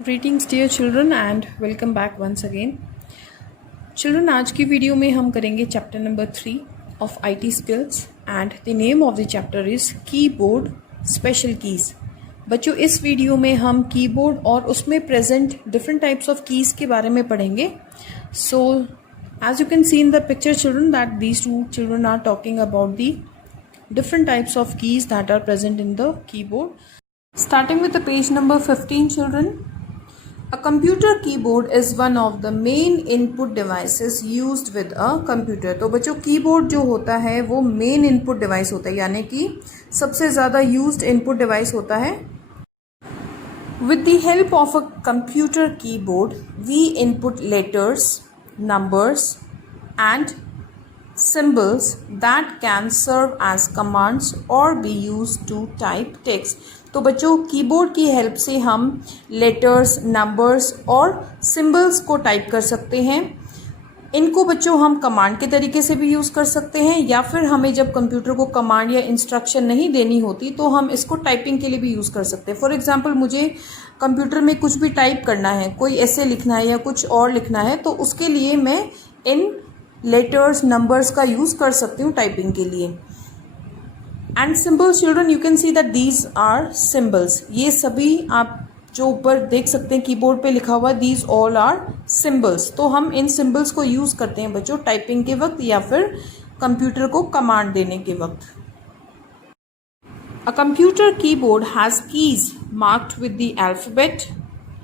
Greetings dear children and welcome back once again. Children, आज की video में हम करेंगे chapter number 3 of IT skills and the name of the chapter is keyboard special keys. बच्चों, इस video में हम कीबोर्ड और उसमें present different types of keys के बारे में पढ़ेंगे. सो as you can see in the picture children that these two children are talking about the different types of keys that are present in the keyboard. Starting with the page number 15 children. A computer keyboard is one of the main input devices used with a computer. तो बच्चों, keyboard जो होता है वो main input device होता है, यानी कि सबसे ज़्यादा यूज्ड इनपुट डिवाइस होता है. With the help of a computer keyboard, we input letters, numbers and symbols that can serve as commands or be used to type text. तो बच्चों, कीबोर्ड की हेल्प से हम लेटर्स, नंबर्स और symbols को type कर सकते हैं. इनको बच्चों हम कमांड के तरीके से भी यूज़ कर सकते हैं, या फिर हमें जब कंप्यूटर को कमांड या इंस्ट्रक्शन नहीं देनी होती तो हम इसको टाइपिंग के लिए भी यूज़ कर सकते हैं. फॉर एग्जांपल, मुझे कंप्यूटर में कुछ भी टाइप करना है, कोई ऐसे लिखना है या कुछ और लिखना है, तो उसके लिए मैं इन लेटर्स, नंबर्स का यूज़ कर सकती हूँ टाइपिंग के लिए. And symbols children, you can see that these are symbols. ये सभी आप जो ऊपर देख सकते हैं कीबोर्ड पे लिखा हुआ, दीज ऑल आर सिम्बल्स. तो हम इन सिम्बल्स को यूज़ करते हैं बच्चों टाइपिंग के वक्त या फिर कंप्यूटर को कमांड देने के वक्त. A computer keyboard has keys marked with the alphabet,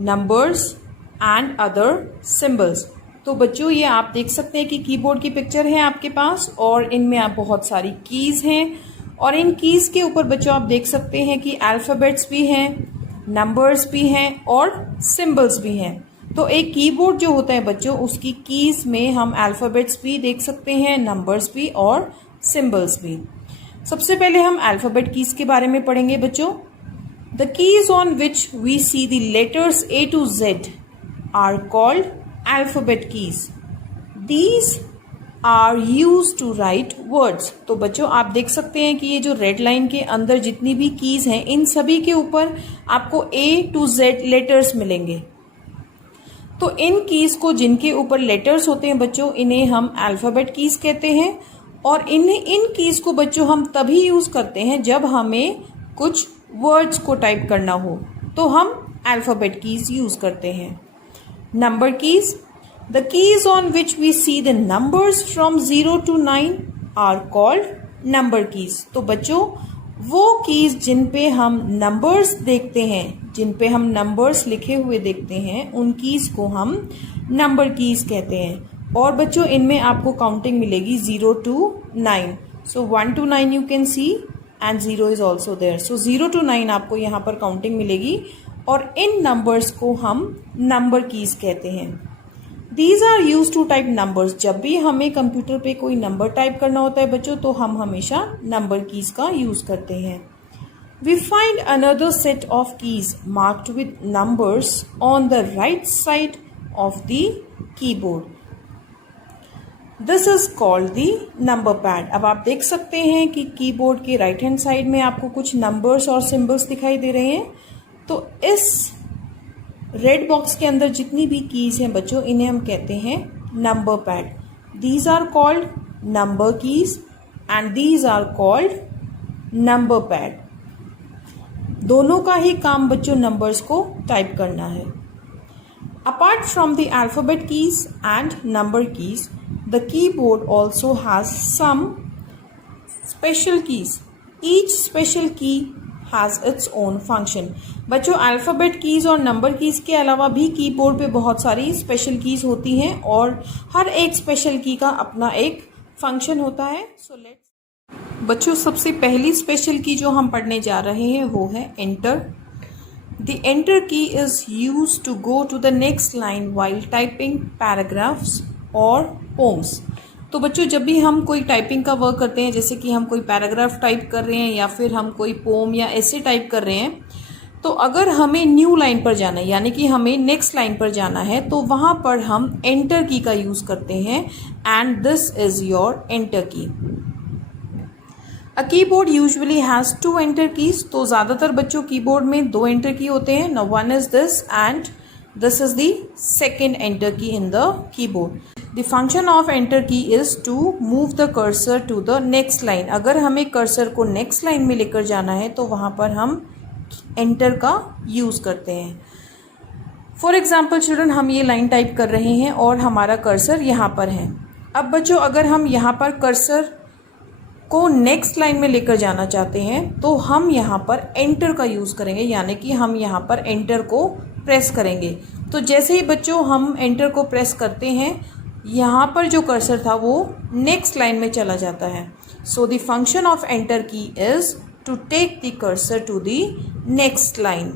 numbers and other symbols. तो बच्चों, ये आप देख सकते हैं कि कीबोर्ड की पिक्चर है आपके पास और इनमें आप बहुत सारी कीज हैं, और इन कीज के ऊपर बच्चों आप देख सकते हैं कि अल्फाबेट्स भी हैं, नंबर्स भी हैं और सिंबल्स भी हैं. तो एक कीबोर्ड जो होता है बच्चों, उसकी कीज में हम अल्फाबेट्स भी देख सकते हैं, नंबर्स भी और सिंबल्स भी. सबसे पहले हम अल्फाबेट कीज के बारे में पढ़ेंगे बच्चों. The keys on which we see the letters A to Z are called alphabet keys. These are use to write words. तो बच्चों, आप देख सकते हैं कि ये जो रेड लाइन के अंदर जितनी भी कीज हैं, इन सभी के ऊपर आपको A to Z लेटर्स मिलेंगे. तो इन कीज को, जिनके ऊपर लेटर्स होते हैं बच्चों, इन्हें हम अल्फाबेट कीज कहते हैं. और इन कीज को बच्चों हम तभी यूज करते हैं जब हमें कुछ वर्ड्स को टाइप करना हो, तो हम अल्फाबेट कीज यूज करते हैं. Number keys. The keys on which we see the numbers from 0 to 9 are called number keys. तो बच्चों, वो कीज जिन पे हम नंबर्स देखते हैं, जिन पे हम नंबर्स लिखे हुए देखते हैं, उन कीज को हम नंबर कीज कहते हैं. और बच्चों, इनमें आपको काउंटिंग मिलेगी 0 to 9. So 1 to 9 you can see and 0 is also there. So 0 to 9 आपको यहाँ पर काउंटिंग मिलेगी और इन नंबर्स को हम नंबर कीज कहते हैं. These are used to type numbers. जब भी हमें कंप्यूटर पे कोई नंबर टाइप करना होता है बच्चों, तो हम हमेशा नंबर कीज का यूज करते हैं. We find another set of keys marked with numbers on the right side of the keyboard. This is called the number pad. अब आप देख सकते हैं कि कीबोर्ड के राइट हैंड साइड में आपको कुछ नंबर्स और सिंबल्स दिखाई दे रहे हैं. तो इस रेड बॉक्स के अंदर जितनी भी कीज हैं बच्चों, इन्हें हम कहते हैं number pad. These are called number keys and these are called number pad. दोनों का ही काम बच्चों नंबर्स को टाइप करना है. Apart from the alphabet keys and number keys, the keyboard also has some special keys. Each special key has its own function. बच्चों, alphabet keys और number keys के अलावा भी कीबोर्ड पे बहुत सारी स्पेशल कीज होती हैं और हर एक स्पेशल की का अपना एक फंक्शन होता है. सो लेट्स बच्चों, सबसे पहली स्पेशल की जो हम पढ़ने जा रहे हैं वो है enter. The enter key is use to go to the next line while typing paragraphs और पोम्स. तो बच्चों, जब भी हम कोई टाइपिंग का वर्क करते हैं, जैसे कि हम कोई पैराग्राफ टाइप कर रहे हैं या फिर हम कोई पोम या ऐसे टाइप कर रहे हैं, तो अगर हमें न्यू लाइन पर जाना है, यानी कि हमें नेक्स्ट लाइन पर जाना है, तो वहाँ पर हम एंटर की का यूज़ करते हैं. And this is your enter key. A keyboard usually has 2 enter keys, तो ज़्यादातर बच्चों कीबोर्ड में 2 एंटर की होते हैं. Now one is this and this is the second enter key in the keyboard. The function of enter key is to move the cursor to the next line. अगर हमें cursor को next line में लेकर जाना है तो वहाँ पर हम एंटर का यूज़ करते हैं. फॉर एग्जाम्पल चिल्ड्रन, हम ये लाइन टाइप कर रहे हैं और हमारा कर्सर यहाँ पर है. अब बच्चों अगर हम यहाँ पर कर्सर को नेक्स्ट लाइन में लेकर जाना चाहते हैं तो हम यहाँ पर एंटर का यूज़ करेंगे, यानी कि हम यहाँ पर एंटर को प्रेस करेंगे. तो जैसे ही बच्चों हम एंटर को प्रेस करते हैं, यहाँ पर जो कर्सर था वो नेक्स्ट लाइन में चला जाता है. So the function of enter key is to take the cursor to the next line.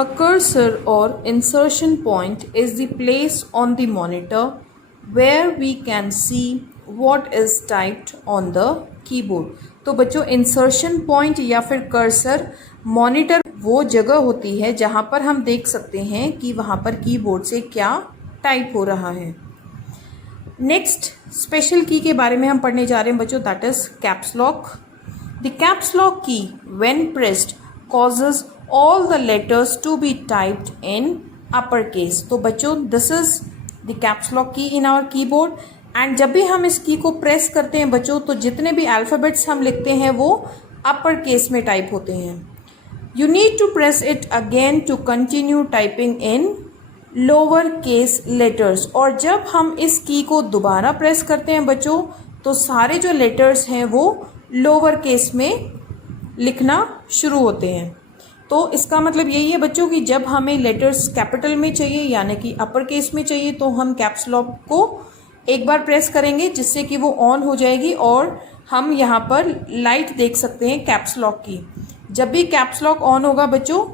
A cursor or insertion point is the place on the monitor where we can see what is typed on the keyboard. तो बच्चों insertion point या फिर cursor monitor वो जगह होती है जहाँ पर हम देख सकते हैं कि वहाँ पर कीबोर्ड से क्या टाइप हो रहा है. नेक्स्ट स्पेशल की के बारे में हम पढ़ने जा रहे हैं बच्चों, that is caps lock. The caps lock key when pressed causes all the letters to be typed in uppercase. तो बच्चों this is the caps lock की इन आवर कीबोर्ड. एंड जब भी हम इस की को प्रेस करते हैं बच्चों तो जितने भी अल्फ़ाबेट्स हम लिखते हैं वो अपर केस में टाइप होते हैं. You need to press it again to continue typing in lower case letters. और जब हम इस की को दोबारा प्रेस करते हैं बच्चों तो सारे जो लेटर्स हैं वो लोअर केस में लिखना शुरू होते हैं. तो इसका मतलब यही है बच्चों कि जब हमें लेटर्स कैपिटल में चाहिए यानी कि अपर केस में चाहिए तो हम कैप्स लॉक को एक बार प्रेस करेंगे जिससे कि वो ऑन हो जाएगी और हम यहाँ पर लाइट देख सकते हैं कैप्स लॉक की. जब भी कैप्स लॉक ऑन होगा बच्चों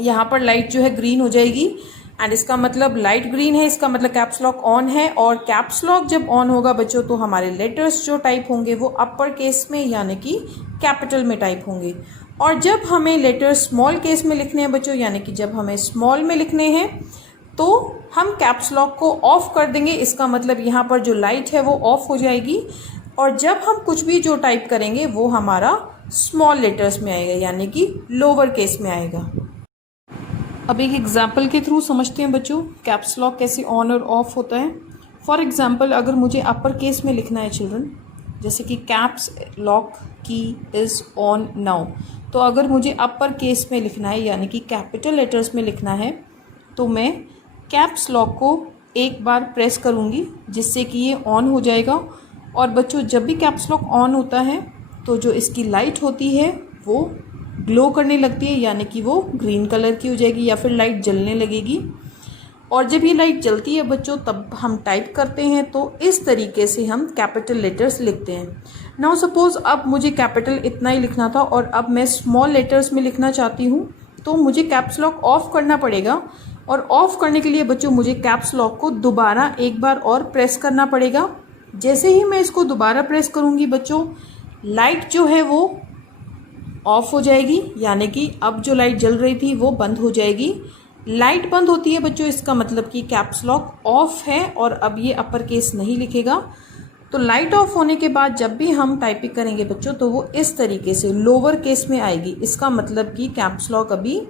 यहाँ पर लाइट जो है ग्रीन हो जाएगी एंड इसका मतलब लाइट ग्रीन है, इसका मतलब कैप्स लॉक ऑन है. और कैप्स लॉक जब ऑन होगा बच्चों तो हमारे लेटर्स जो टाइप होंगे वो अपर केस में यानी कि कैपिटल में टाइप होंगे. और जब हमें लेटर्स स्मॉल केस में लिखने हैं बच्चों यानी कि जब हमें स्मॉल में लिखने हैं तो हम कैप्स लॉक को ऑफ कर देंगे. इसका मतलब यहाँ पर जो लाइट है वो ऑफ हो जाएगी और जब हम कुछ भी जो टाइप करेंगे वो हमारा स्मॉल लेटर्स में आएगा यानी कि लोअर केस में आएगा. अब एक एग्जाम्पल के थ्रू समझते हैं बच्चों कैप्स लॉक कैसे ऑन और ऑफ होता है. फॉर एग्जाम्पल अगर मुझे अपर केस में लिखना है चिल्ड्रन, जैसे कि कैप्स लॉक की इज़ ऑन नाउ, तो अगर मुझे अपर केस में लिखना है यानी कि कैपिटल लेटर्स में लिखना है तो मैं कैप्स लॉक को एक बार प्रेस करूँगी जिससे कि ये ऑन हो जाएगा. और बच्चों जब भी कैप्स लॉक ऑन होता है तो जो इसकी लाइट होती है वो ग्लो करने लगती है यानी कि वो ग्रीन कलर की हो जाएगी या फिर लाइट जलने लगेगी. और जब ये लाइट जलती है बच्चों तब हम टाइप करते हैं तो इस तरीके से हम कैपिटल लेटर्स लिखते हैं. नाउ सपोज अब मुझे कैपिटल इतना ही लिखना था और अब मैं स्मॉल लेटर्स में लिखना चाहती हूँ तो मुझे कैप्स लॉक ऑफ करना पड़ेगा. और ऑफ करने के लिए बच्चों मुझे कैप्स लॉक को दोबारा एक बार और प्रेस करना पड़ेगा. जैसे ही मैं इसको दोबारा प्रेस करूँगी बच्चों लाइट जो है वो ऑफ हो जाएगी यानी कि अब जो लाइट जल रही थी वो बंद हो जाएगी. लाइट बंद होती है बच्चों इसका मतलब कि कैप्स लॉक ऑफ है और अब ये अपर केस नहीं लिखेगा. तो लाइट ऑफ होने के बाद जब भी हम टाइपिंग करेंगे बच्चों तो वो इस तरीके से लोअर केस में आएगी. इसका मतलब कि कैप्स लॉक अभी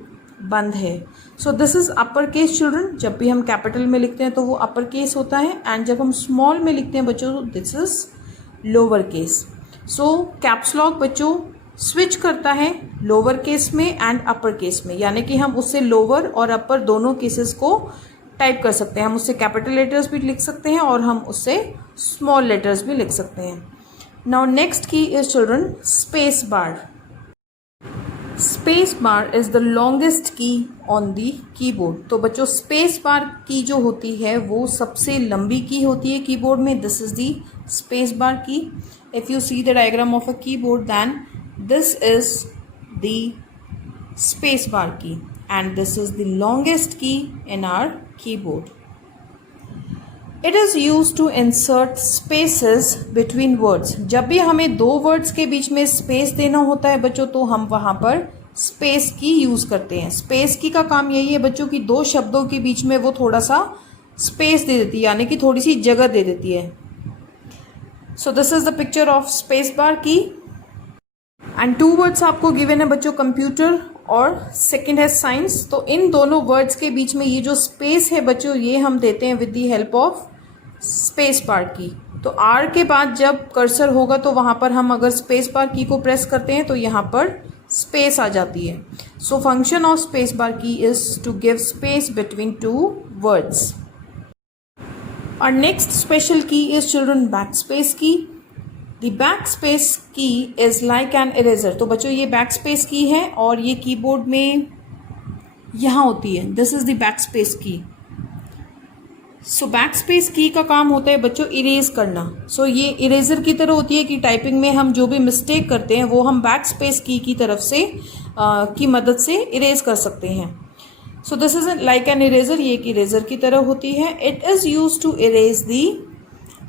बंद है. सो this is upper case children. जब भी हम कैपिटल में लिखते हैं तो वो अपर केस होता है एंड जब हम स्मॉल में लिखते हैं बच्चों तो this is lower case. So caps lock बच्चों स्विच करता है लोअर केस में एंड अपर केस में यानी कि हम उससे लोअर और अपर दोनों केसेस को टाइप कर सकते हैं. हम उससे कैपिटल लेटर्स भी लिख सकते हैं और हम उससे स्मॉल लेटर्स भी लिख सकते हैं. नाउ नेक्स्ट की is children space bar. Space bar is the longest key on the keyboard. तो बच्चों स्पेस बार की जो होती है वो सबसे लंबी की होती है कीबोर्ड में. This is the space bar key. If you see the diagram of a keyboard then this is the space bar key and this is the longest key in our keyboard. It is used to insert spaces between words. जब भी हमें दो words के बीच में space देना होता है बच्चों तो हम वहाँ पर स्पेस की यूज़ करते हैं. स्पेस की का काम यही है बच्चों कि दो शब्दों के बीच में वो थोड़ा सा स्पेस दे देती है यानी कि थोड़ी सी जगह दे देती है. सो this is the picture of space bar की एंड 2 वर्ड्स आपको गिवन है बच्चों, कंप्यूटर और सेकंड है साइंस। तो इन दोनों वर्ड्स के बीच में ये जो स्पेस है बच्चों, ये हम देते हैं with the help of space bar की। तो आर के बाद जब कर्सर होगा तो वहां पर हम अगर स्पेस बार की को प्रेस करते हैं तो यहाँ पर स्पेस आ जाती है। So function of space bar key is to give space between 2 words. और next special key is children backspace key. The backspace key is like an eraser. तो बच्चों ये बैकस्पेस की है और ये कीबोर्ड में यहाँ होती है। दिस इज द बैकस्पेस की। सो बैकस्पेस की का काम होता है बच्चों इरेज करना। सो ये इरेजर की तरह होती है कि टाइपिंग में हम जो भी मिस्टेक करते हैं वो हम बैकस्पेस की तरफ से की मदद से इरेज कर सकते हैं। So this is like an eraser, ये एक इरेजर की तरह होती है। It is use to erase the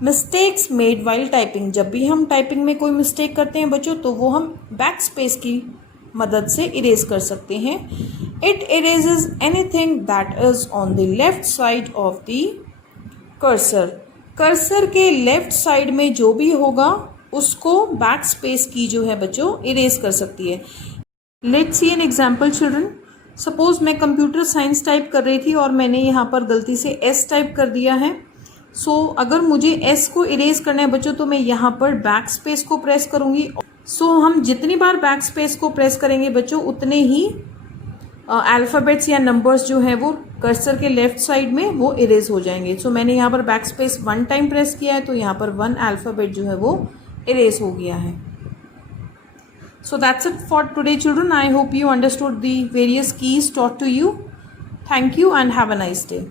mistakes made while typing. जब भी हम टाइपिंग में कोई मिस्टेक करते हैं बच्चों तो वो हम बैकस्पेस की मदद से इरेज कर सकते हैं। It erases anything that is on the left side of the cursor. Cursor के लेफ्ट साइड में जो भी होगा उसको बैकस्पेस की जो है बच्चों इरेज कर सकती है। Let's see an example children. Suppose मैं कंप्यूटर साइंस टाइप कर रही थी और मैंने यहाँ पर गलती से एस टाइप कर दिया है। सो अगर मुझे एस को इरेज करना है बच्चों तो मैं यहाँ पर बैकस्पेस को प्रेस करूंगी। सो हम जितनी बार बैकस्पेस को प्रेस करेंगे बच्चों उतने ही अल्फ़ाबेट्स या नंबर्स जो है वो कर्सर के लेफ्ट साइड में वो इरेज हो जाएंगे। सो मैंने यहाँ पर बैकस्पेस 1 टाइम प्रेस किया है तो यहाँ पर 1 अल्फ़ाबेट जो है वो इरेज हो गया है। So that's it for today children. I hope you understood the various keys taught to you. Thank you and have a nice day.